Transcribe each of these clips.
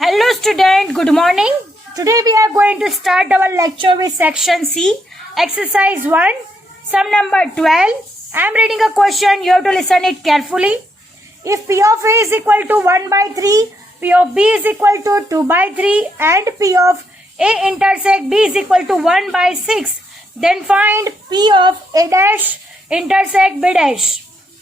Hello student, good morning. Today we are going to start our lecture with section C, exercise 1, sum number 12. I am reading a question, you have to listen it carefully. If P of A is equal to 1 by 3, P of B is equal to 2 by 3 and P of A intersect B is equal to 1 by 6, then find P of A dash intersect B dash.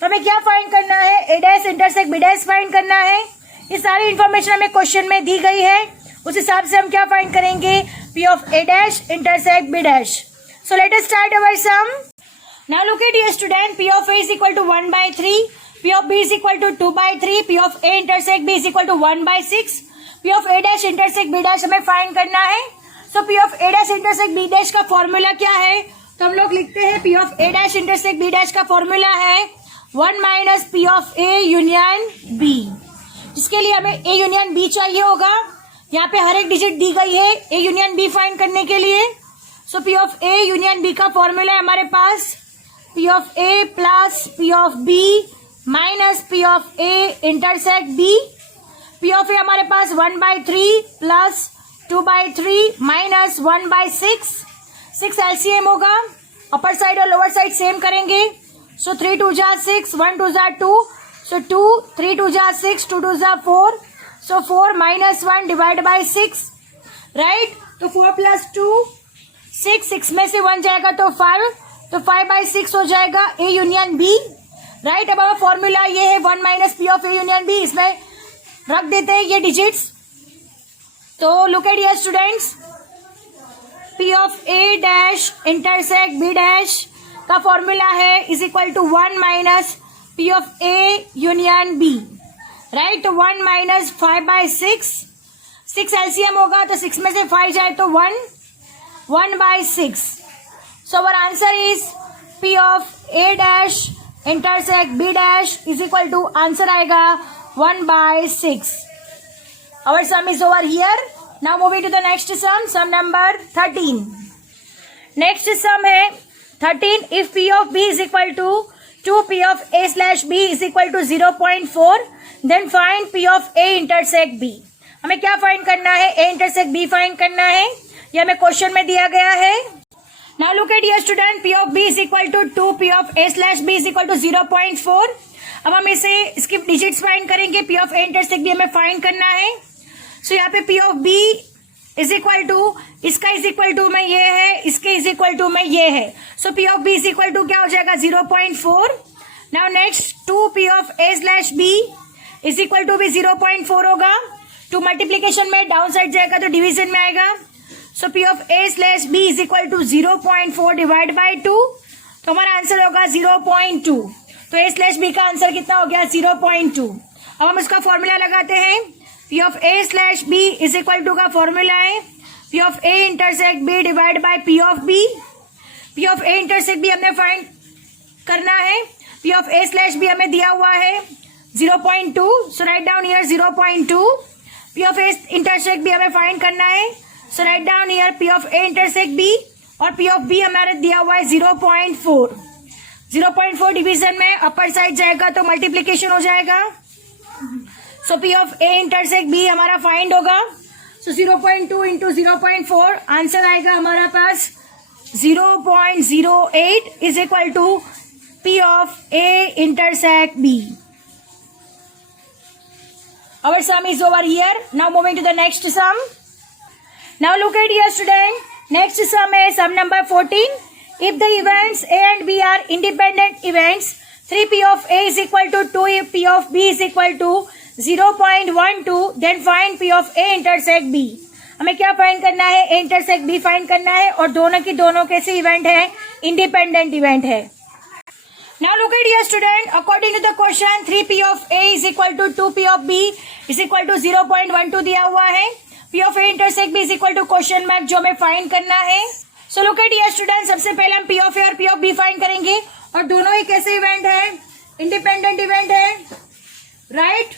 तो हमें क्या find करना है? A dash intersect B dash find करना है. ये सारी information हमें क्वेश्चन में दी गई है, उस हिसाब से हम क्या फाइंड करेंगे? P of A dash intersect B dash. So let us start our sum. Now look at here student, P of A is equal to 1 by 3, P of B is equal to 2 by 3, P of A intersect B is equal to 1 by 6, P of A dash intersect B dash हमें find करना है. So P of A dash intersect B dash का formula क्या है? तो हम लोग लिखते हैं P of A dash intersect B dash का फॉर्मूला है 1 minus P of A union B, जिसके लिए हमें A यूनियन B चाहिए होगा. यहाँ पे हर एक डिजिट दी गई है A यूनियन B फाइंड करने के लिए. सो P of A union B का फॉर्मूला है हमारे पास P of A plus P of B minus P of A intersect B. P of A हमारे पास 1 by 3 plus 2 by 3 minus 1 by 6. 6 LCM होगा, upper side और लोअर साइड सेम करेंगे. सो 3 2 जा 6, 1 2 जा 2, so 2 3 2 जा 6, 2 2 जा 4, so 4 minus 1 divided by 6, right? तो 4 plus 2 6, 6 में से 1 जाएगा तो 5, तो 5 by 6 हो जाएगा A यूनियन B, right? अब हमारा फॉर्मूला ये है 1 minus P of A union B, इसमें रख देते हैं ये डिजिट्स. तो look at here students, P of A dash intersect B dash का फॉर्मूला है is equal to 1 minus P of A union B, right? तो 1 माइनस 5 बाई 6, 6 LCM होगा तो 6 में से 5 जाए तो 1 by 6. So our answer is P of A dash intersect B dash is equal to answer आएगा 1 by 6. Our sum is over here. Now moving to the next sum, sum number 13. Next sum है 13. If P of B is equal to 2 P of A slash B is equal to 0.4, then find P of A intersect B. हमें क्या find करना है? A intersect B find करना है. ये हमें question में दिया गया है. Now look at here student, P of B is equal to 2 P of A slash B is equal to 0.4. अब हम इसे इसकी डिजिट्स फाइंड करेंगे. P of A intersect B हमें फाइंड करना है. सो यहाँ पे P of B is equal to, इसका इज इक्वल टू में ये है, इसके इज इक्वल टू में ये है. So P of B is equal to क्या हो जाएगा? 0.4. Now next 2 P of A slash B is equal to भी 0.4 होगा. 2 मल्टीप्लीकेशन में डाउन साइड जाएगा तो डिवीजन में आएगा. So P of A slash B is equal to 0.4 divide by 2, तो हमारा आंसर होगा 0.2. तो A स्लैश B का आंसर कितना हो गया? 0.2. अब हम उसका फॉर्मूला लगाते हैं. P of A slash B is equal to का फॉर्मूला है P of A intersect B divide by P of B. P of A intersect B हमने फाइंड करना है. P of A slash B हमें दिया हुआ है 0.2, so write down here 0.2. P of A intersect B हमें find करना है, so write down here P of A intersect B, और P of B हमारे दिया हुआ है 0.4. 0.4 डिवीजन में अपर साइड जाएगा तो मल्टीप्लीकेशन हो जाएगा. So P of A intersect B हमारा फाइंड होगा. सो 0.2 इंटू 0.4 आंसर आएगा हमारा पास 0.08 is equal to P of A intersect B. Our sum is over here. Now moving to the next sum. Now look at here student. Next sum is sum number 14. If the events A and B are independent events, 3P of A is equal to 2P of B is equal to 0.12, then find P of A intersect B. हमें क्या find करना है? A intersect B find करना है, और दोनों की दोनों कैसे इवेंट है? इंडिपेंडेंट इवेंट है. Now look at here student, according to the question 3P of A is equal to 2P of B is equal to 0.12 दिया हुआ है. P of A intersect B is equal to question mark जो हमें find करना है. So look at here student, सबसे पहले हम P of A और P of B फाइंड करेंगे, और दोनों ही कैसे इवेंट है? इंडिपेंडेंट इवेंट है, राइट?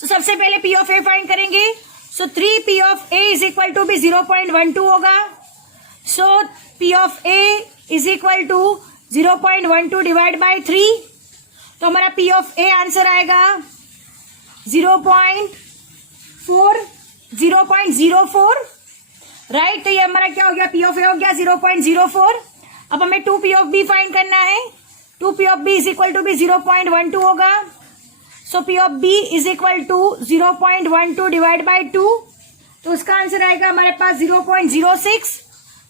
तो सबसे पहले P of A फाइंड करेंगे. So 3P of A is equal to भी 0.12 होगा. So P of A is equal to 0.12 divide by 3, तो हमारा P of A आंसर आएगा 0.12 4 0.04, राइट। तो ये हमारा क्या हो गया, पी ऑफ ए हो गया 0.04। अब हमें 2 पी ऑफ बी फाइंड करना है। 2 P of B is equal to B 0.12 होगा। So P of B is equal to 0.12 divide by 2, तो उसका आंसर आएगा हमारे पास 0.06।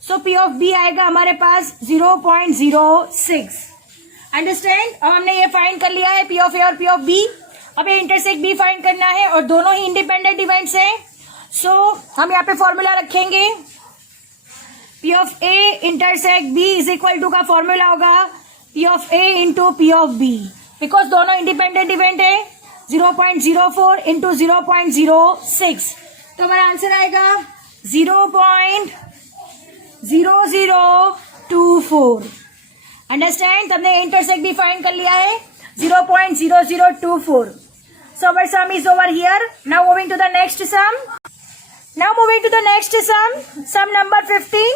सो पी ऑफ बी आएगा हमारे पास 0.06। अंडरस्टैंड। अब हमने ये फाइंड कर लिया है पी ऑफ ए और पी ऑफ बी। अब ये इंटरसेक्ट बी फाइंड करना है और दोनों ही इंडिपेंडेंट इवेंट्स हैं। सो हम यहाँ पे फॉर्मूला रखेंगे, P of A intersect B is equal to का फॉर्मूला होगा P of A into P of B, because दोनों इंडिपेंडेंट इवेंट है। 0.04 इंटू 0.06, तो हमारा आंसर आएगा 0.0024। अंडरस्टैंड। हमने इंटरसेक्ट भी फाइंड कर लिया है 0.0024। So our sum is over here. Now moving to the next sum. Now moving to the next sum. Sum number 15.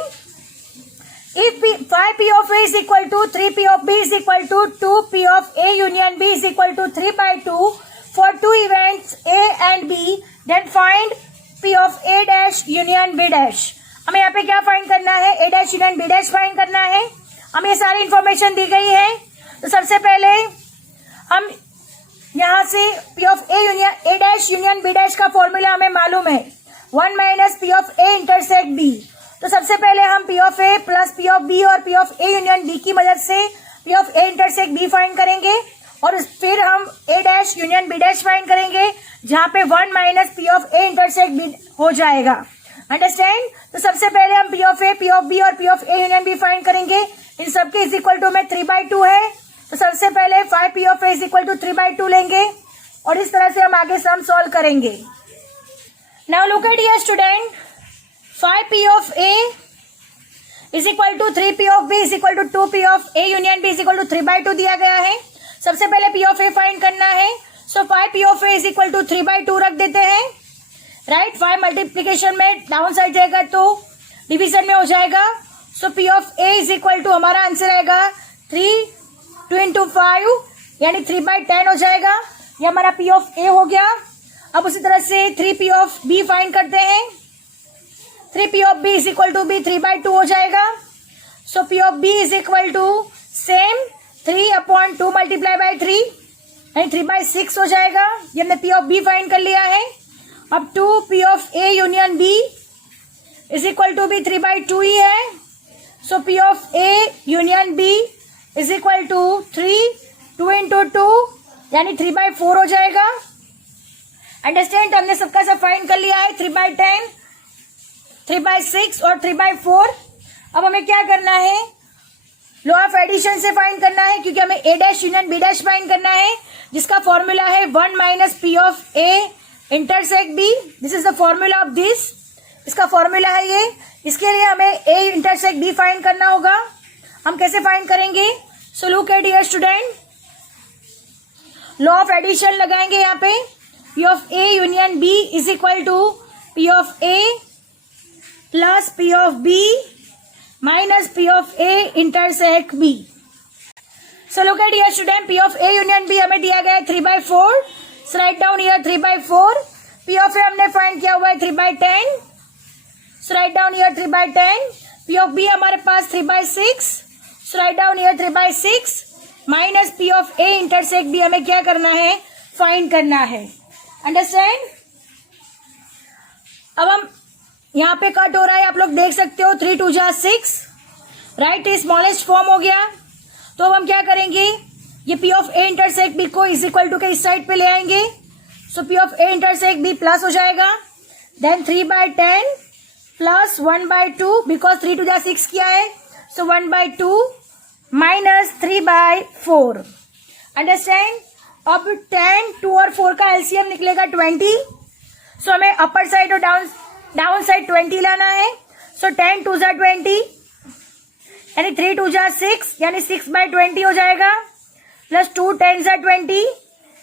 If 5p of A is equal to 3p of B is equal to 2p of A union B is equal to 3 by 2 for two events A and B, then find p of A dash union B dash. हमें यहाँ पे क्या find करना है, A dash union B dash find करना है। हमें ये सारी इंफॉर्मेशन दी गई है। तो सबसे पहले हम यहाँ से P of A union A dash union B dash का फॉर्मूला हमें मालूम है 1 minus P of A intersect B। तो सबसे पहले हम P of A plus P of B और P of A union B की मदद से P of A intersect B find करेंगे और फिर हम A dash union B dash find करेंगे जहाँ पे 1 minus P of A intersect B हो जाएगा। अंडरस्टैंड। तो सबसे पहले हम P of A, P of B और P of A union B find करेंगे। इन सबके इज इक्वल टू में 3/2 है। तो सबसे पहले 5p of A is equal to 3/2 लेंगे और इस तरह से हम आगे सम सॉल्व करेंगे। Now look at here student, 5p of A is equal to 3p of B is equal to 2p of A union B is equal to 3/2 दिया गया है। सबसे पहले P of A फाइंड करना है। So 5p of A is equal to 3/2 रख देते हैं, राइट। 5 मल्टीप्लीकेशन में डाउन साइड जाएगा तो डिवीजन में हो जाएगा। So P of A is equal to हमारा आंसर आएगा 3 2 इंटू 5 यानी 3/10 हो जाएगा। ये हमारा P of A हो गया। अब उसी तरह से 3p of B फाइंड करते हैं। 3p of B is equal to B 3/2 हो जाएगा। So P of B is equal to same 3/2 multiply by 3 यानी 3/6 हो जाएगा। ये हमने P of B फाइंड कर लिया है। अब 2p of A union B is equal to भी 3/2 ही है। So P of A union B is equal to 2 into 2 यानी 3/4 हो जाएगा। अंडरस्टैंड। हमने सबका सब फाइंड कर लिया है 3/10, 3/6 और 3/4। अब हमें क्या करना है, लॉ ऑफ एडिशन से फाइंड करना है क्योंकि हमें A dash union B dash find करना है जिसका फॉर्मूला है 1 minus P of A intersect B। This is the formula of this, इसका फॉर्मूला है ये। इसके लिए हमें A इंटरसेक्ट B फाइंड करना होगा। हम कैसे फाइंड करेंगे, so look at here student, law of addition लगाएंगे यहाँ पे। P of A union B is equal to P of A plus P of B minus P of A intersect B। So look at here student, P of A union B हमें दिया गया है 3/4। So write down here 3/4। P of A हमने find किया हुआ है 3/10। So write down here 3/10। P of B हमारे पास 3/6। So write down here 3/6 minus P of A intersect B हमें क्या करना है, फाइंड करना है। अंडरस्टैंड। अब हम यहाँ पे कट हो रहा है, आप लोग देख सकते हो 3 2 जा 6, राइट। स्मॉलेस्ट फॉर्म हो गया। तो अब हम क्या करेंगे, ये P of A intersect B को इज इक्वल टू के इस साइड पे ले आएंगे। सो P of A intersect B plus हो जाएगा, देन 3/10 प्लस 1/2 बिकॉज 3 2 जा 6 किया है। सो 1/2 माइनस 3/4। अंडरस्टैंड। अब 10, 2 और 4 का एलसीएम निकलेगा 20। सो हमें अपर साइड और डाउन साइड 20 लाना है। सो 10 2 जा 20 यानी 3 2 जा 6 यानी 6/20 हो जाएगा, प्लस 2 10 जा 20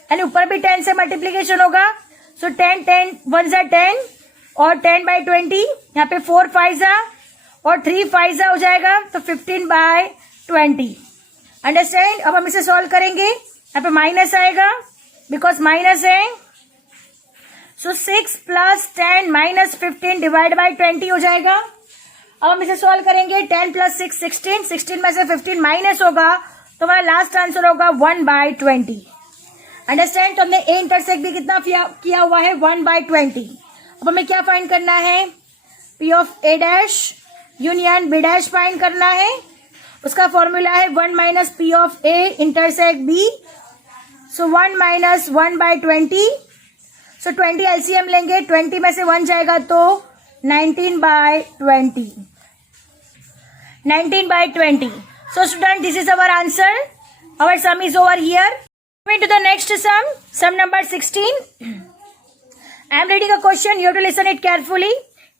यानी ऊपर भी 10 से मल्टीप्लीकेशन होगा। सो 10 10 1 जा 10 और 10/20 यहाँ पे 4 5 जा और 3 5 जा हो जाएगा, तो 15/20। अंडरस्टैंड। अब हम इसे सॉल्व करेंगे। यहाँ पे माइनस आएगा बिकॉज माइनस है। सो 6 प्लस 10 माइनस 15 डिवाइड बाई 20 हो जाएगा। अब हम इसे सॉल्व करेंगे। 10 प्लस 6 16, 16 में से 15 माइनस होगा तो हमारा लास्ट आंसर होगा 1/20। अंडरस्टैंड। तो हमने ए इंटरसेक्ट भी कितना किया हुआ है 1/20। अब हमें क्या फाइंड करना है, P of A dash union B dash find करना है। उसका फॉर्मूला है 1 minus P of A intersect B. So 1 minus 1/20। So 20 LCM लेंगे, 20 में से 1 जाएगा तो 19/20। 19/20। So student, this is our answer. Our sum is over here. Moving to the next sum number 16. I am reading a question. You have to listen it carefully.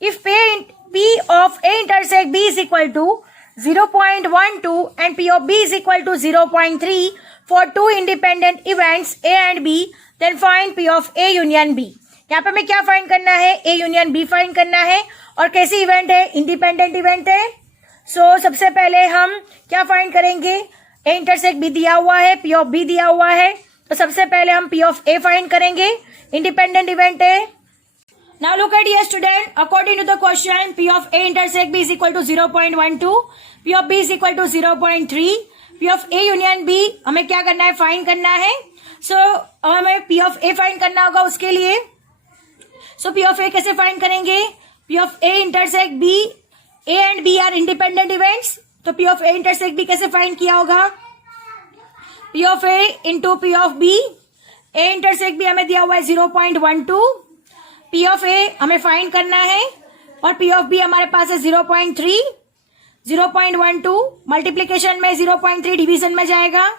If P of A intersect B is equal to 0.12 and P of B is equal to 0.3 for two independent events A and B, then find P of A union B. यहाँ पे हमें क्या find करना है, A union B find करना है। और कैसी इवेंट है, इंडिपेंडेंट इवेंट है। सो सबसे पहले हम क्या फाइंड करेंगे, ए इंटरसेक्ट बी दिया हुआ है, पी ऑफ बी दिया हुआ है, तो सबसे पहले हम पी ऑफ ए फाइंड करेंगे, इंडिपेंडेंट इवेंट है। Now look at here student, according to the question P of A intersect B is equal to 0.12, P of B is equal to 0.3, P of A union B हमें क्या करना है, find करना है। सो हमें P of A find करना होगा उसके लिए। सो पी ऑफ ए कैसे फाइंड करेंगे, P of A intersect B, A and B are independent events, तो P of A intersect B कैसे फाइंड किया होगा, P of A into P of B. A intersect B हमें दिया हुआ है 0.12, पी ऑफ ए हमें फाइंड करना है और पी ऑफ बी हमारे पास है 0.3। 0.12 मल्टीप्लीकेशन में 0.3 डिवीजन में जाएगा,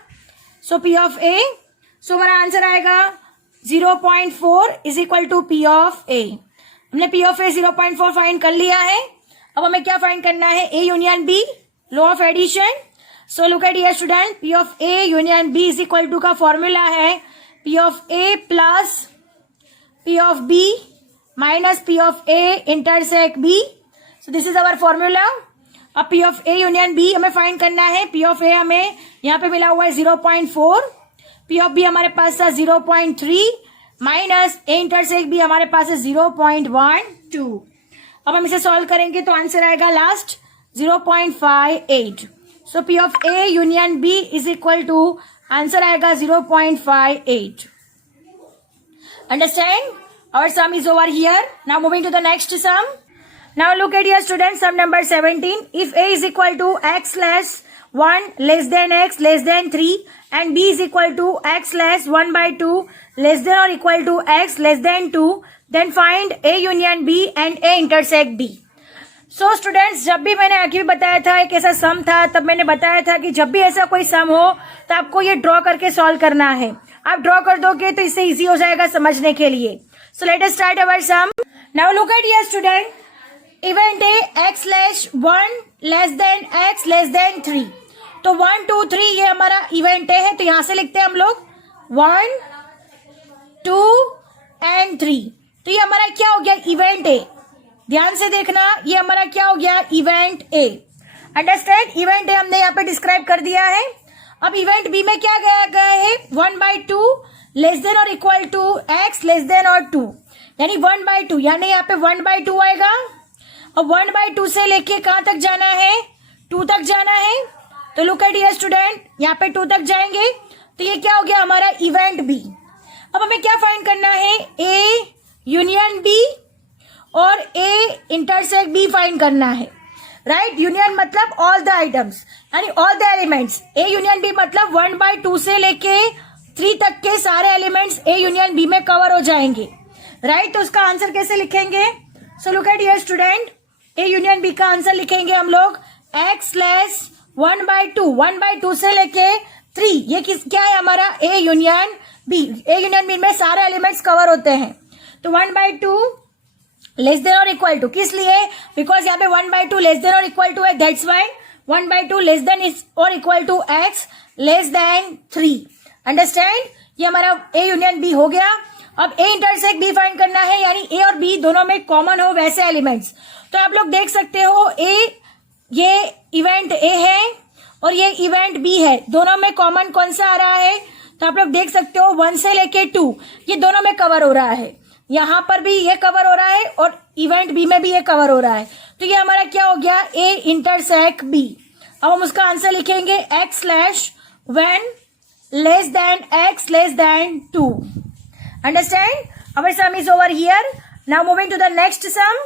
सो पी ऑफ ए, सो हमारा आंसर आएगा 0.4 is equal to P of A. हमने पी ऑफ ए 0.4 फाइंड कर लिया है। अब हमें क्या फाइंड करना है, A union B, law of addition. So look at here student, P of A union B is equal to का फॉर्मूला है P of A plus P of B minus P of A intersect B. So this is our formula. अब P of A union B हमें find करना है। P of ए हमें यहाँ पे मिला हुआ है 0.4, पी ऑफ बी हमारे पास था 0.3 माइनस ए इंटरसेक्ट बी हमारे पास है 0.12। अब हम इसे सॉल्व करेंगे तो आंसर आएगा last 0.58। So P of A union B is equal to, answer आएगा 0.58। Understand? Our sum is over here. Now moving to the next sum. Now look at here student, sum number 17। If A is equal to x less 1 less than x less than 3 and b is equal to x less 1/2 less than or equal to x less than 2, then find A union B and A intersect B. So students, जब भी मैंने आगे भी बताया था एक ऐसा सम था, तब मैंने बताया था कि जब भी ऐसा कोई सम हो तो आपको ये ड्रॉ करके सॉल्व करना है। आप ड्रॉ कर दोगे तो इससे इजी हो जाएगा समझने के लिए। So let us start our sum. Now look at here student, event A x less 1 less than x less than 3, तो 1 2 3 ये हमारा इवेंट है, तो यहां से लिखते हैं हम लोग 1 2 and 3। तो ये हमारा क्या हो गया, इवेंट ए। ध्यान से देखना, ये हमारा क्या हो गया, event A. Understand? Event A हमने यहाँ पे डिस्क्राइब कर दिया है। अब इवेंट बी में क्या गया है, 1/2 लेस देन और equal to x less than और 2, यानी 1/2, यानी यहाँ पे 1/2 आएगा। और 1/2 से लेके कहां तक जाना है, 2 तक जाना है। तो लुक एट हियर स्टूडेंट, यहाँ पे 2 तक जाएंगे तो ये क्या हो गया हमारा इवेंट बी। अब हमें क्या फाइंड करना है, ए यूनियन बी और ए इंटरसेक्ट बी फाइंड करना है। राइट? यूनियन मतलब ऑल द आइटम्स, यानी all the elements. A union B मतलब 1/2 से लेके 3 तक के सारे एलिमेंट्स ए यूनियन बी में कवर हो जाएंगे। राइट? तो उसका आंसर कैसे लिखेंगे, so look at here student, A union B का आंसर लिखेंगे हम लोग x लेस 1/2, 1/2 से लेके 3, ये क्या है हमारा A union B. A union B में सारे एलिमेंट्स कवर होते हैं। तो 1/2 लेस देन और इक्वल टू, किस लिए, बिकॉज यहाँ पे 1/2 लेस देन और इक्वल टू है, दैट्स वाई 1/2 लेस देन और equal to x less than 3। Understand? ये हमारा ए यूनियन बी हो गया। अब ए इंटरसेक्ट बी फाइंड करना है, यानी ए और बी दोनों में कॉमन हो वैसे एलिमेंट्स। तो आप लोग देख सकते हो, ये इवेंट ए है और ये इवेंट बी है, दोनों में कॉमन कौन सा आ रहा है, तो आप लोग देख सकते हो 1 से लेके 2 ये दोनों में कवर हो रहा है। यहाँ पर भी ये कवर हो रहा है और इवेंट बी में भी ये कवर हो रहा है, तो ये हमारा क्या हो गया, ए इंटरसेक्ट बी। अब हम उसका आंसर लिखेंगे x slash when less than x less then 2। Understand? our sum is over here. Now moving to the next sum.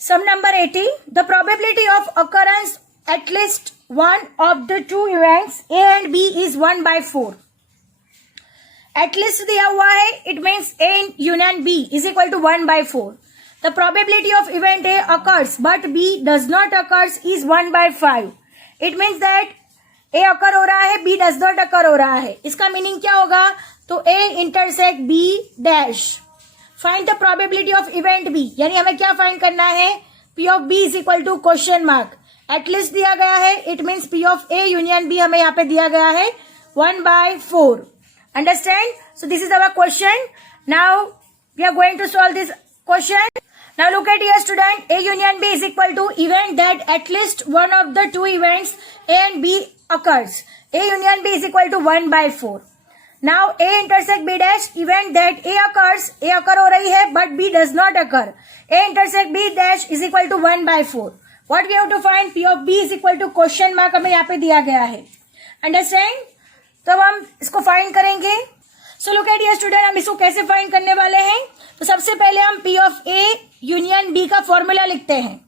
Sum number 80. The probability of occurrence at least one of the two events A and B is 1/4. At least दिया हुआ है, it means A union B is equal to 1/4. The probability of event A occurs but B does not occurs is 1/5. It means that A occur हो रहा है, B does not occur हो रहा है। इसका मीनिंग क्या होगा, तो A intersect B dash. Find the probability of event B, यानी हमें क्या फाइंड करना है, P of B is equal to question mark. At least दिया गया है, it means P of A union B हमें यहाँ पे दिया गया है 1/4। Understand? So this is our question. Now we are going to solve this question. Now look at here student, A union B is equal to event that at least one of the two events A and B occurs. A union B is equal to 1/4. Now A intersect B dash, event that A occurs, A occur हो रही है but B does not occur. A intersect B dash is equal to 1/4. What we have to find, P of B is equal to question mark हमें यहाँ पे दिया गया है। Understand? तो अब हम इसको फाइंड करेंगे। So look at here student, हम इसको कैसे फाइंड करने वाले हैं, तो सबसे पहले हम P of A union B का फॉर्मूला लिखते हैं।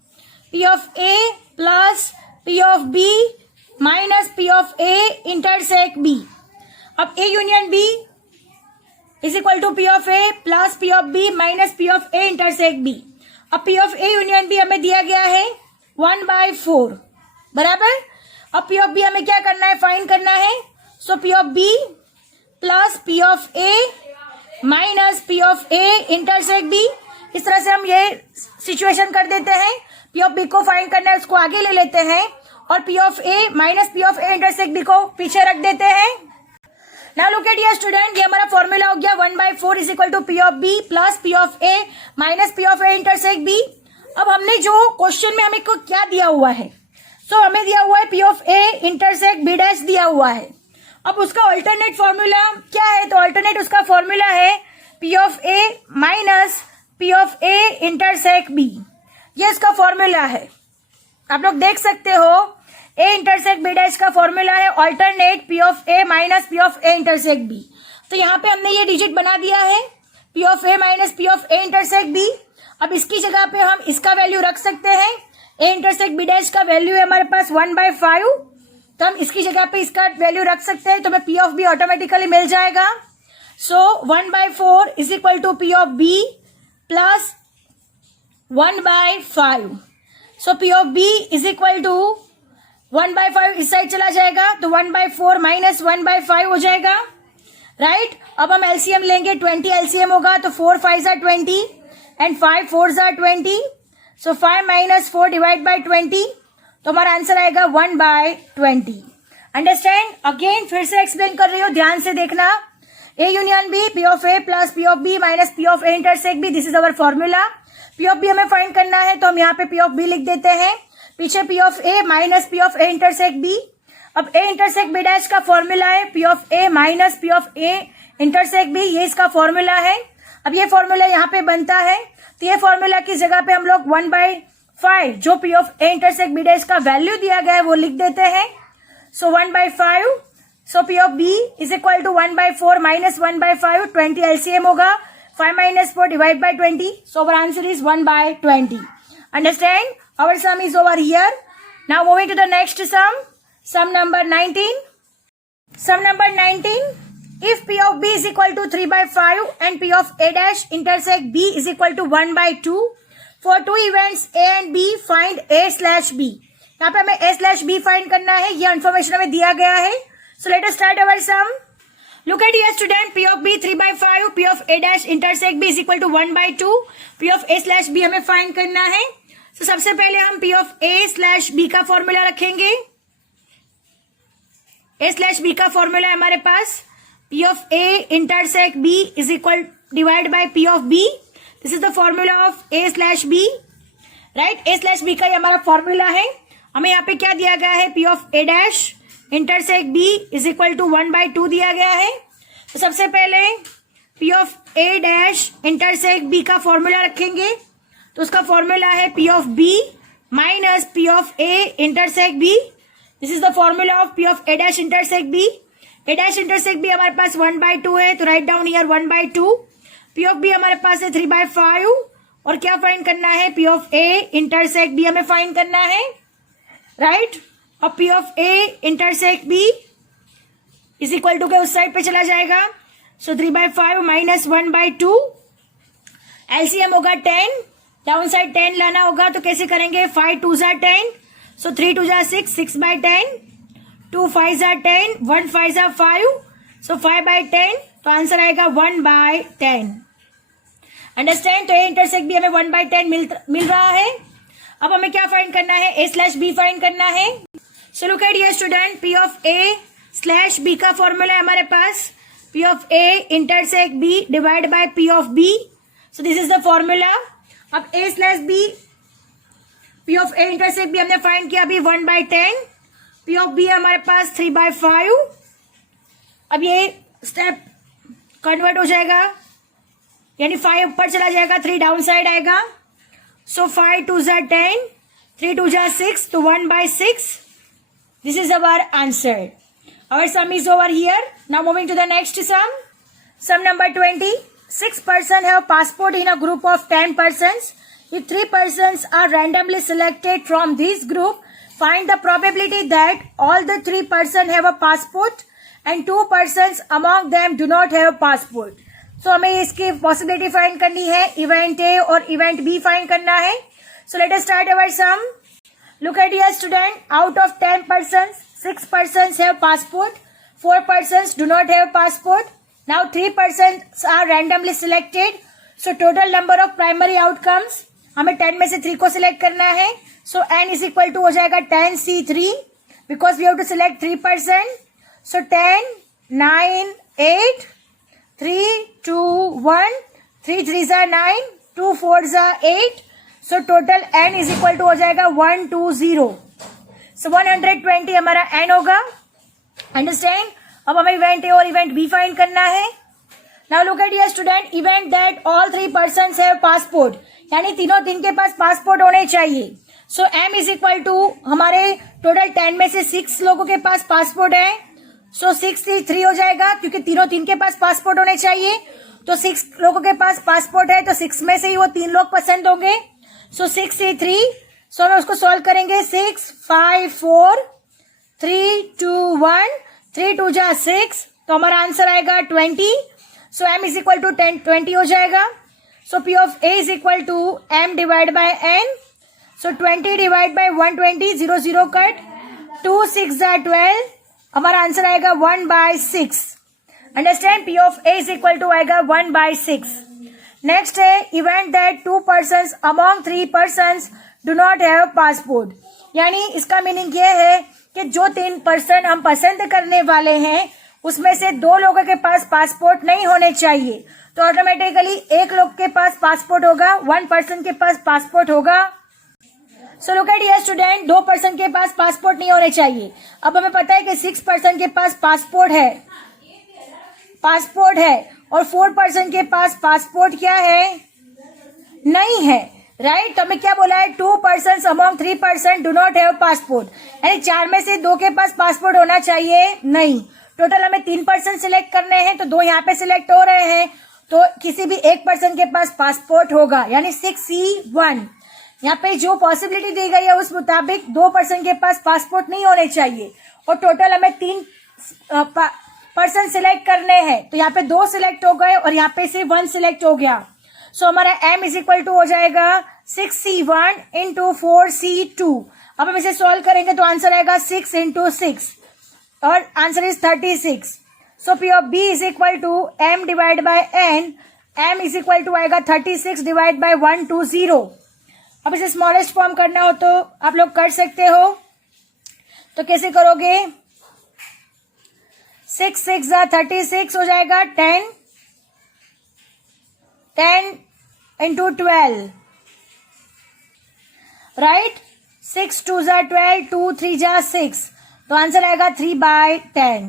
P of A plus P of B minus P of A intersect B। अब A union B is equal to P of A plus P of B minus P of A intersect B। अब P of A union B हमें दिया गया है 1/4, बराबर। अब P of B हमें क्या करना है, फाइंड करना है। So P of B plus P of A minus P of A intersect B। इस तरह से हम ये सिचुएशन कर देते हैं। P of B को फाइंड करना है, उसको आगे ले लेते हैं और P of A minus P of A intersect B को पीछे रख देते हैं। Now look at here student, ये हमारा फॉर्मूला हो गया 1/4 is equal to P of B plus P of A minus P of A intersect B। अब हमने जो क्वेश्चन में हमें को क्या दिया हुआ है, सो हमें दिया हुआ है P of A intersect B dash दिया हुआ है। अब उसका अल्टरनेट फॉर्मूला क्या है, तो अल्टरनेट उसका फॉर्मूला है P of A minus P of A intersect B। ये इसका फॉर्मूला है, आप लोग देख सकते हो। A इंटरसेक्ट B डैश का फॉर्मूला है alternate P of A minus P of A intersect B। तो यहाँ पे हमने ये डिजिट बना दिया है P of A minus P of A intersect B। अब इसकी जगह पे हम इसका वैल्यू रख सकते हैं। A इंटरसेक्ट B डैश का वैल्यू है हमारे पास 1/5, तो हम इसकी जगह पे इसका वैल्यू रख सकते हैं, तो हमें P of B ऑटोमेटिकली मिल जाएगा। So 1/4 is equal to P of B plus 1/5। So P of B is equal to 1/5 इस साइड चला जाएगा, तो 1/4 माइनस 1/5 हो जाएगा, राइट। अब हम एलसीएम लेंगे, 20 एलसीएम होगा, तो 4 5 are 20 and 5 4 are 20। So 5 minus 4 divide by 20, तो हमारा आंसर आएगा 1/20। अंडरस्टैंड? अगेन फिर से एक्सप्लेन कर रही हूँ, ध्यान से देखना। A union B, P of A plus P of B minus P of A intersect B, this is our formula. P of B हमें फाइंड करना है, तो हम यहाँ पे P of B लिख देते हैं, पीछे P of A minus P of A intersect B। अब A इंटरसेक्ट B डैश का फॉर्मूला है P of A minus P of A intersect B, ये इसका फॉर्मूला है। अब ये फॉर्मूला यहाँ पे बनता है, तो ये फॉर्मूला की जगह पे हम लोग 1/5 जो P of A intersect B dash का वैल्यू दिया गया है वो लिख देते हैं। So 1/5, so P of B is equal to 1/4 minus 1/5, 20 LCM होगा, 5 minus 4 divide by 20, so our answer is 1/20। Understand? Our sum is over here. Now moving to the next sum. Sum number 19. Sum number 19. If P of B is equal to 3/5 and P of A dash intersect B is equal to 1/2, for two events A and B, find A slash B. यहाँ पे हमें A slash B find करना है, ये information हमें दिया गया है। So let us start our sum. Look at here student, P of B 3/5, P of A dash intersect B is equal to 1/2, P of A slash B हमें find करना है। तो सबसे पहले हम P of A slash B का formula रखेंगे। A slash B का फॉर्मूला है हमारे पास P of A intersect B is equal divide by P of B। This is the formula of A slash B, right. A slash B का ये हमारा formula है। हमें यहाँ पे क्या दिया गया है, P of A dash intersect B is equal to 1/2 दिया गया है। तो सबसे पहले P of A dash intersect B का फॉर्मूला रखेंगे, तो उसका फॉर्मूला है P of B minus P of A intersect B. This is the formula of P of A dash intersect B. A dash intersect B हमारे पास 1/2 है, तो right down here 1/2. P of B हमारे पास है 3/5. और क्या फाइंड करना है, P of A intersect B हमें फाइंड करना है, राइट. और P of A intersect B is equal to के उस साइड पे चला जाएगा, सो 3/5 माइनस 1/2. एलसीएम होगा 10, डाउन साइड 10 लाना होगा, तो कैसे करेंगे, 5 2 ज़ा 10, सो 3 2 ज़ा 6, 6/10, 2 5 ज़ा 10, 1 5 ज़ा 5, सो 5/10, तो आंसर आएगा 1/10. अंडरस्टैंड. तो ए इंटरसेक्ट भी हमें 1/10 मिल रहा है. अब हमें क्या फाइंड करना है, ए स्लैश बी फाइंड करना है. So look at here student, P of A slash B का फॉर्मूला है हमारे पास P of A intersect B divide by P of B. So this is the formula. अब A slash B, P of A intersect B हमने find किया अभी 1/10, P of B हमारे पास 3/5. अब ये स्टेप कन्वर्ट हो जाएगा, यानी 5 ऊपर चला जाएगा, 3 डाउन साइड आएगा, सो 5 2 ज़ा 10, 3 2 ज़ा 6, तो 1/6. This is our answer. Our sum is over here. Now moving to the next sum. Sum number 20. 6 persons have passport in a group of 10 persons. If 3 persons are randomly selected from this group, find the probability that all the 3 persons have a passport and 2 persons among them do not have a passport. So हमें इसकी possibility find करनी है, event A और event B find करना है. So let us start our sum. Look at here student. Out of 10 persons, 6 persons have passport, 4 persons do not have passport. Now 3 persons are randomly selected. So total number of primary outcomes, हमें 10 में से 3 को select करना है. So n is equal to हो जाएगा 10C3 because we have to select 3 person. So 10, 9, 8, 3, 2, 1, 3 3s are 9, 2 4s are 8. So total n is equal to हो जाएगा 120. So 120 हमारा n होगा. अंडरस्टैंड. अब हमें इवेंट ए और इवेंट बी फाइंड करना है. Now look at here student, event that all 3 persons have passport, यानी तीनों दिन के पास पासपोर्ट होने चाहिए. सो m इज इक्वल टू हमारे टोटल 10 में से 6 लोगों के पास पासपोर्ट है, सो 6 हो जाएगा क्योंकि तीनों 3 के पास पासपोर्ट होने चाहिए. तो 6 लोगों के पास पासपोर्ट है, तो 6 में से ही वो 3 लोग पसंद होंगे. सो 6C3. सो हम उसको सॉल्व करेंगे. 6 5 4 3 2 1, 3 2 ज़ा 6, तो हमारा आंसर आएगा 20. So m is equal to 20 हो जाएगा. So p of a is equal to m divide by n. So 20 divide by 120, 0 0 cut, 2 6 ज़ा 12, हमारा आंसर आएगा 1/6. Understand. p of a is equal to आएगा 1/6. नेक्स्ट है event that 2 persons among 3 persons do not have passport, यानी इसका meaning ये है कि जो 3 पर्सन हम पसंद करने वाले हैं उसमें से 2 लोगों के पास पासपोर्ट नहीं होने चाहिए, तो ऑटोमेटिकली 1 लोग के पास पासपोर्ट होगा, 1 पर्सन के पास पासपोर्ट होगा. सो look at here student, 2 person के पास पासपोर्ट नहीं होने चाहिए. अब हमें पता है कि 6 पर्सन के पास पासपोर्ट है और 4 पर्सन के पास पासपोर्ट क्या है, नहीं है, राइट. तो हमें क्या बोला है, 2 persons among 3 persons do not have passport, यानी 4 में से 2 के पास पासपोर्ट होना चाहिए, नहीं. टोटल हमें 3 पर्सन सिलेक्ट करने हैं, तो 2 यहाँ पे सिलेक्ट हो रहे हैं, तो किसी भी 1 पर्सन के पास पासपोर्ट होगा, यानी 6C1. यहाँ पे जो पॉसिबिलिटी दी गई है उस मुताबिक 2 पर्सन के पास पासपोर्ट नहीं होने चाहिए, और टोटल हमें 3 पर्सन सिलेक्ट करने हैं, तो यहाँ पे 2 सिलेक्ट हो गए और यहाँ पे से 1 सिलेक्ट हो गया. सो हमारा m इज इक्वल टू हो जाएगा 6C1 इंटू 4C2. अब हम इसे सॉल्व करेंगे तो आंसर आएगा 6 इंटू 6 और answer is 36. So p of b is equal to m divide by n. m is equal to आएगा 36 डिवाइड बाय 120. अब इसे स्मॉलेस्ट फॉर्म करना हो तो आप लोग कर सकते हो, तो कैसे करोगे, 6 6 ज़ा 36 हो जाएगा 10 इंटू 12, राइट. 6 2 ज़ा 12, 2 3 ज़ा 6, तो आंसर आएगा 3/10.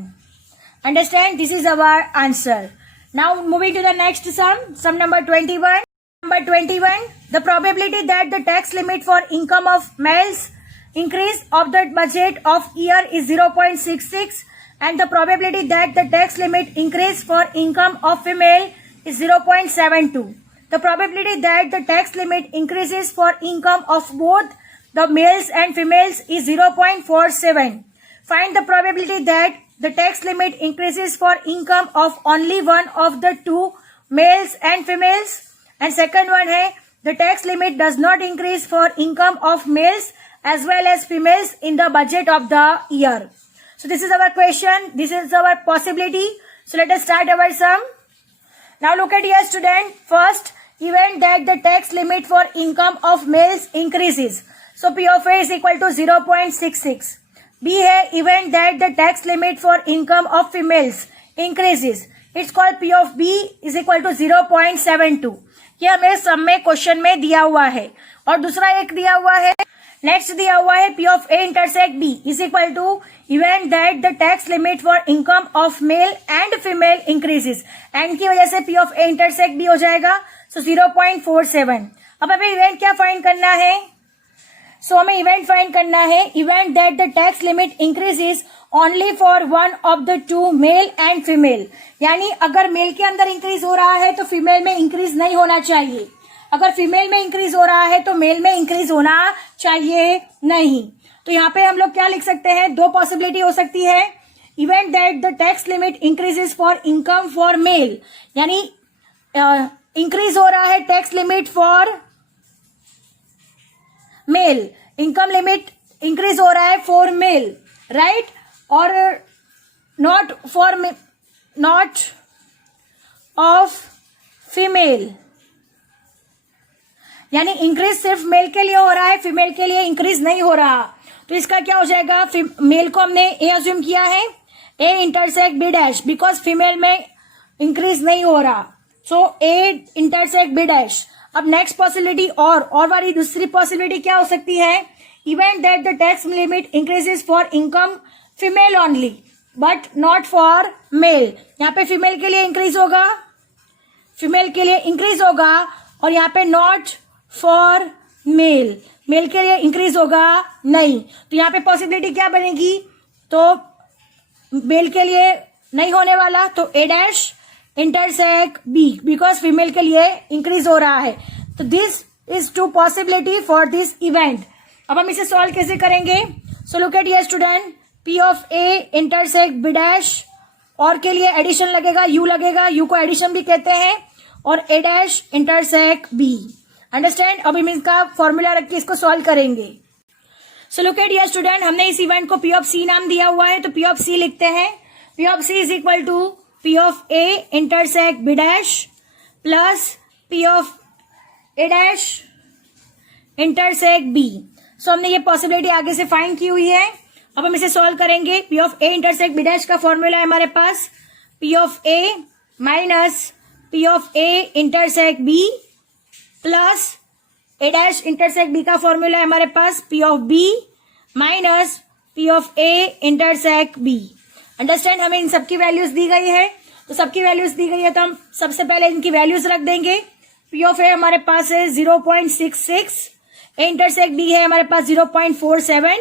Understand. This is our answer. Now moving to the next sum number 21. Number 21, the probability that the tax limit for income of males increase of the budget of year is 0.66 and the probability that the tax limit increase for income of female is 0.72. The probability that the tax limit increases for income of both the males and females is 0.47. Find the probability that the tax limit increases for income of only one of the two males and females. And second one है, the tax limit does not increase for income of males as well as females in the budget of the year. So this is our question. This is our possibility. So let us start our sum. Now look at here student. First, event that the tax limit for income of males increases. So P of A is equal to 0.66. B है event that the tax limit for income of females increases. It's called P of B is equal to 0.72. ये हमें सम में question में दिया हुआ है. और दूसरा एक दिया हुआ है, नेक्स्ट दिया हुआ है P of A intersect B is equal to event that the tax limit for income of male and female increases. And की वजह से P of A intersect B हो जाएगा. सो 0.47. अब हमें इवेंट क्या फाइंड करना है? सो हमें इवेंट फाइंड करना है event that the tax limit increases only for one of the two mail and female. यानी अगर मेल के अंदर इंक्रीज हो रहा है तो फीमेल में इंक्रीज नहीं होना चाहिए. अगर फीमेल में इंक्रीज हो रहा है तो मेल में इंक्रीज होना चाहिए नहीं. तो यहाँ पे हम लोग क्या लिख सकते हैं? दो पॉसिबिलिटी हो सकती है. Event that the tax limit increases for income for male, यानी इंक्रीज हो रहा है tax limit for male, income limit increase हो रहा है फॉर मेल, राइट, और not for not of female. यानी इंक्रीज सिर्फ मेल के लिए हो रहा है, फीमेल के लिए इंक्रीज नहीं हो रहा. तो इसका क्या हो जाएगा? मेल को हमने ए अज्यूम किया है, A intersect B dash, because female में इंक्रीज नहीं हो रहा. So A intersect B dash. अब नेक्स्ट पॉसिबिलिटी और वाली दूसरी पॉसिबिलिटी क्या हो सकती है? Event that the tax limit increases for income female only but not for male. यहाँ पे फीमेल के लिए इंक्रीज होगा, फीमेल के लिए इंक्रीज होगा, और यहाँ पे नॉट फॉर मेल, मेल के लिए इंक्रीज होगा नहीं. तो यहाँ पे पॉसिबिलिटी क्या बनेगी? तो मेल के लिए नहीं होने वाला, तो A dash intersect B, because female के लिए इंक्रीज हो रहा है. तो this is two possibility for this event. अब हम इसे सॉल्व कैसे करेंगे? So look at here student. P of A intersect B dash, और के लिए एडिशन लगेगा, यू लगेगा, यू को एडिशन भी कहते हैं, और ए डैश इंटरसेक्ट बी. अंडरस्टैंड? अब हम इसका फॉर्मूला रख के इसको सॉल्व करेंगे. So look at here student, हमने इस इवेंट को पी ऑफ सी नाम दिया हुआ है, तो पी ऑफ सी लिखते हैं. P of C is equal to P of A intersect B dash plus P of A dash intersect B. So हमने ये पॉसिबिलिटी आगे से फाइंड की हुई है. अब हम इसे सॉल्व करेंगे. P of A intersect B dash का फॉर्मूला है हमारे पास P of A minus P of A intersect B plus A dash intersect B का फॉर्मूला है हमारे पास P of B minus P of A intersect B. Understand? हमें इन सबकी वैल्यूज दी गई है, तो सबकी वैल्यूज दी गई है तो हम सबसे पहले इनकी वैल्यूज रख देंगे. पी ऑफ ए हमारे पास है 0.66, ए इंटरसेक्ट बी है हमारे पास 0.47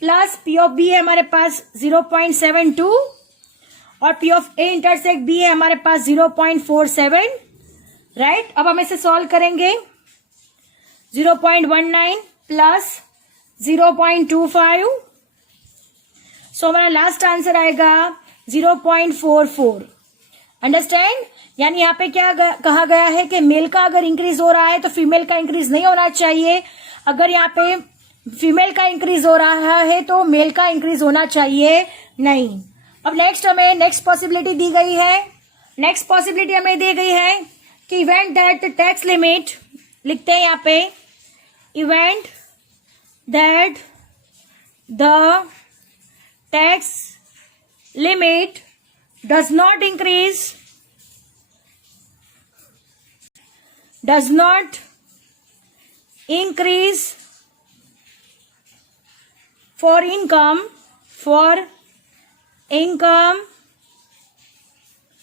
प्लस पी ऑफ बी है हमारे पास 0.72 और P of A intersect B है हमारे पास 0.47, राइट. अब हम इसे सॉल्व करेंगे. 0.19 प्लस 0.25, सो हमारा लास्ट आंसर आएगा 0.44. अंडरस्टैंड? यानी यहाँ पे क्या कहा गया है कि मेल का अगर इंक्रीज हो रहा है तो फीमेल का इंक्रीज नहीं होना चाहिए. अगर यहाँ पे फीमेल का इंक्रीज हो रहा है तो मेल का इंक्रीज होना चाहिए नहीं. अब नेक्स्ट हमें नेक्स्ट पॉसिबिलिटी दी गई है. नेक्स्ट पॉसिबिलिटी हमें दी गई है कि event that the tax limit, लिखते हैं यहाँ पे event that the tax limit does not increase for income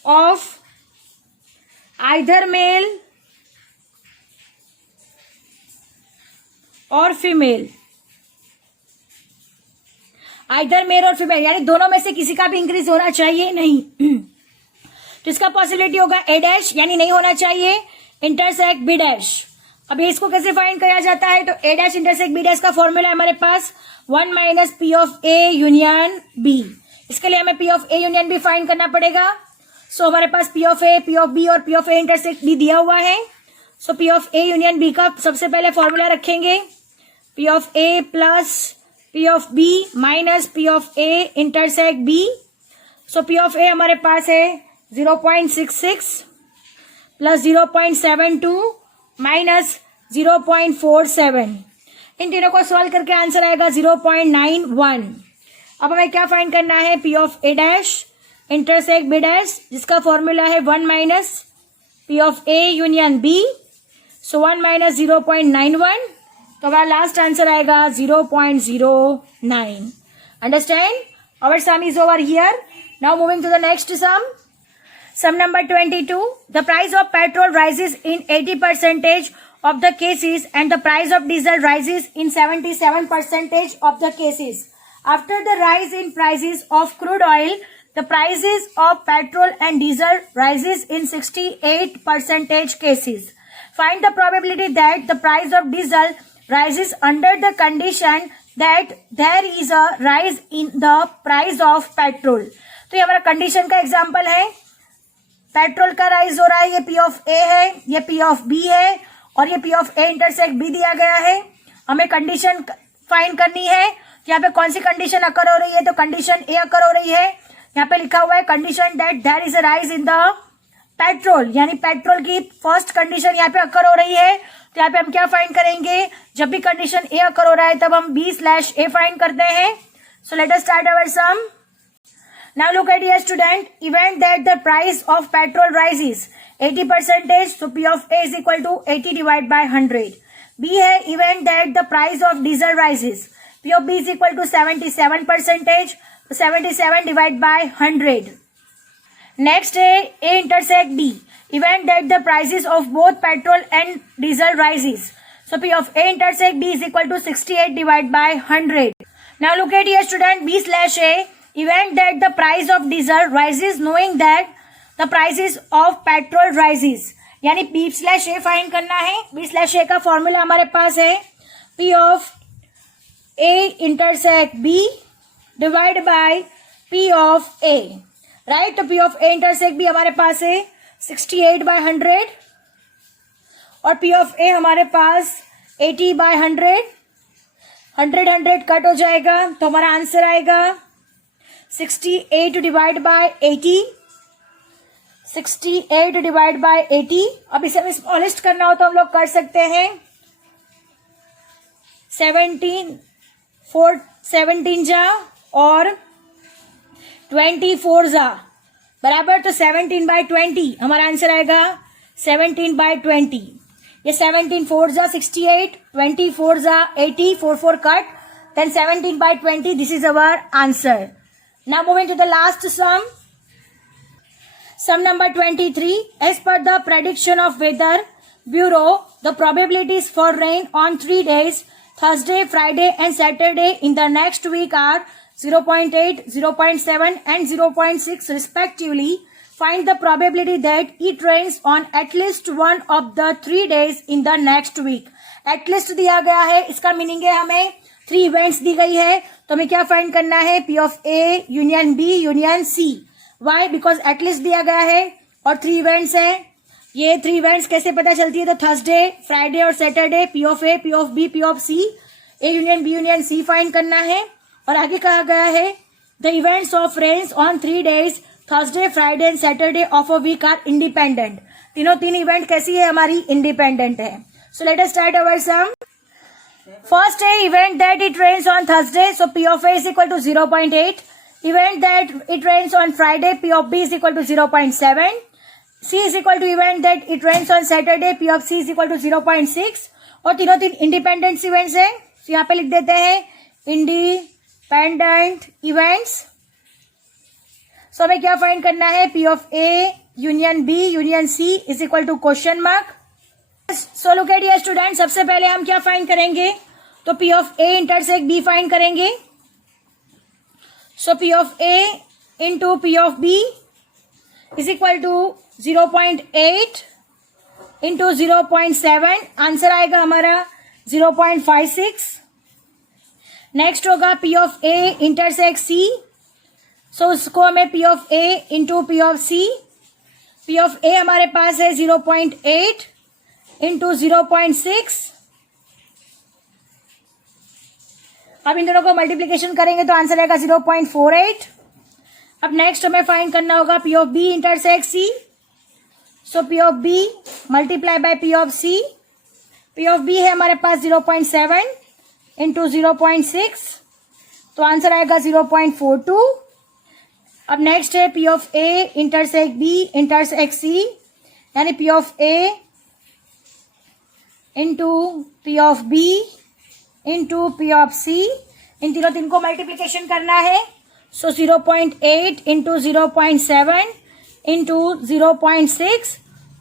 of either male और फीमेल, आइदर मेल और फीमेल, यानी दोनों में से किसी का भी इंक्रीज होना चाहिए नहीं। तो इसका पॉसिबिलिटी होगा ए डैश, यानी नहीं होना चाहिए इंटरसेक्ट बी डैश। अब इसको कैसे फाइंड किया जाता है, तो A dash intersect B dash का फॉर्मूला है हमारे पास 1 minus P of A union B. इसके लिए हमें P of A union B find करना पड़ेगा। सो हमारे पास P of A, P of B और P of A intersect B दिया हुआ है। So P of A union B का सबसे पहले फॉर्मूला रखेंगे, P of A plus P of B minus P of A intersect B. So P of A हमारे पास है 0.66 प्लस 0.72 माइनस 0.47। इन तीनों को सॉल्व करके आंसर आएगा 0.91। अब हमें क्या फाइंड करना है, P of A dash intersect B dash, जिसका फॉर्मूला है 1 minus P of A union B. So 1 minus 0.91, तो हमारा लास्ट आंसर आएगा 0.09। Understand? Our sum is over here. Now moving to the next sum. Sum number 22. The price of petrol rises in 80% of the cases and the price of diesel rises in 77% of the cases. After the rise in prices of crude oil, the prices of petrol and diesel rises in 68% cases. Find the probability that the price of diesel rises under the condition that there is a rise in the price of petrol. तो ये हमारा condition का example है। Petrol का rise हो रहा है, ये पी ऑफ ए है, ये पी ऑफ बी है और ये P of A intersect B दिया गया है। हमें कंडीशन फाइंड करनी है। यहाँ पे कौन सी कंडीशन अकर हो रही है, तो कंडीशन ए अकर हो रही है। यहाँ पे लिखा हुआ है condition that there is a rise in the petrol, यानी पेट्रोल की फर्स्ट कंडीशन यहाँ पे अकर हो रही है। तो यहाँ पे हम क्या फाइंड करेंगे, जब भी कंडीशन ए अकर हो रहा है तब हम बी स्लैश ए फाइंड करते हैं। So let us start our sum. Now look at here student, event that the price of petrol rises 80%, so P of A is equal to 80 divided by 100. B है event that the price of diesel rises, P of B is equal to 77%, so 77 divided by 100. Next है A intersect B, event that the prices of both petrol and diesel rises, so P of A intersect B is equal to 68 divided by 100. Now look at here student, B slash A, event that the price of diesel rises knowing that the prices of petrol rises, यानी B slash A find करना है। B slash A का formula हमारे पास है P of A intersect B divide by P of A, right. तो P of A intersect B हमारे पास है 68 by 100 और P ऑफ A हमारे पास 80 by 100। 100 कट हो जाएगा तो हमारा आंसर आएगा 68 डिवाइड बाय 80, 68 डिवाइड बाय 80। अब इसे हमें स्मॉलेस्ट करना हो तो हम लोग कर सकते हैं 17 जा और 24 जा बराबर, तो 17 by 20 हमारा आंसर आएगा 17 by 20। ये 17 4 जा 68, 24 जा 80, 4 cut, then 17 by 20, this is our answer. Now moving to the last sum. Sum number 23. As per the prediction of Weather Bureau, the probabilities for rain on 3 days, Thursday, Friday and Saturday in the next week are 0.8, 0.7 and 0.6 respectively. Find the probability that it rains on at least one of the 3 days in the next week. At least दिया गया है, इसका meaning है हमें 3 events दी गई है, तो हमें क्या फाइंड करना है, P of A union B union C। Why? Because at least दिया गया है और 3 इवेंट्स हैं। ये 3 इवेंट्स कैसे पता चलती है, तो थर्सडे, फ्राइडे और Saturday P of A, P of B, P of C, A union B union C find करना है। और आगे कहा गया है the events of rains on 3 days, Thursday, Friday and Saturday of a week are independent. तीन event कैसी है, हमारी इंडिपेंडेंट है। So let us start our sum. First event that it rains on Thursday, so P of A is equal to 0.8. Event that it rains on Friday, P of B is equal to 0.7. C is equal to event that it rains on Saturday, P of C is equal to 0.6. और तीन independent events हैं, तो यहाँ पे लिख देते हैं independent events. सो हमें क्या फाइंड करना है, P of A union B union C is equal to question mark. So look at here student, सबसे पहले हम क्या फाइंड करेंगे, तो P of A intersect B find करेंगे. So P of A into P of B is equal to 0.8 into 0.7. Answer आएगा हमारा 0.56. Next होगा P of A intersect C. So उसको हमें P of A into P of C. P of A हमारे पास है 0.8 into 0.6. अब इन दोनों को मल्टीप्लीकेशन करेंगे तो आंसर आएगा 0.48. अब नेक्स्ट हमें फाइंड करना होगा P of B intersect C. So P of B multiply by P of C. P of B है हमारे पास 0.7 इंटू 0.6, तो आंसर आएगा 0.42. अब नेक्स्ट है P of A intersect B intersect C, यानी P of A into P of B into P of C. इन तीन को मल्टीप्लीकेशन करना है. सो 0.8 इंटू 0.7 इंटू 0.6,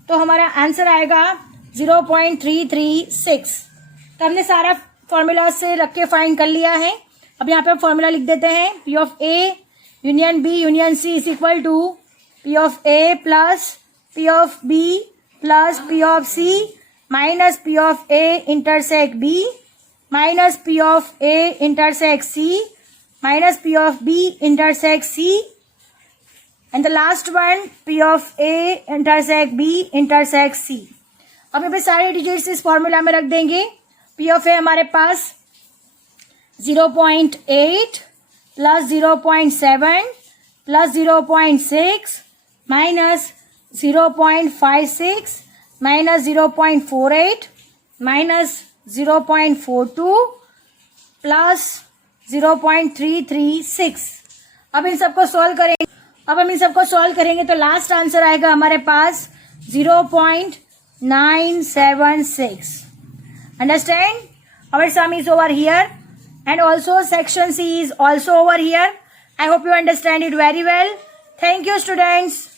तो हमारा आंसर आएगा 0.336. तो हमने सारा फॉर्मूला से रख के फाइंड कर लिया है. अब यहाँ पे फॉर्मूला लिख देते हैं. P of A union B union C is equal to P of A plus P of B plus P of C minus P of A intersect B minus P of A intersect C minus P of B intersect C, and the last one P of A intersect B intersect C. अब यहाँ पे सारे digits इस formula में रख देंगे. P of A हमारे पास 0.8 plus 0.7 plus 0.6 minus 0.56 minus 0.48 minus 0.42 plus 0.336. अब इन सबको सॉल्व करेंगे. अब हम इन सबको सॉल्व करेंगे तो लास्ट आंसर आएगा हमारे पास 0.976. Understand? Our sum is over here and also section C is also over here. I hope you understand it very well. Thank you students.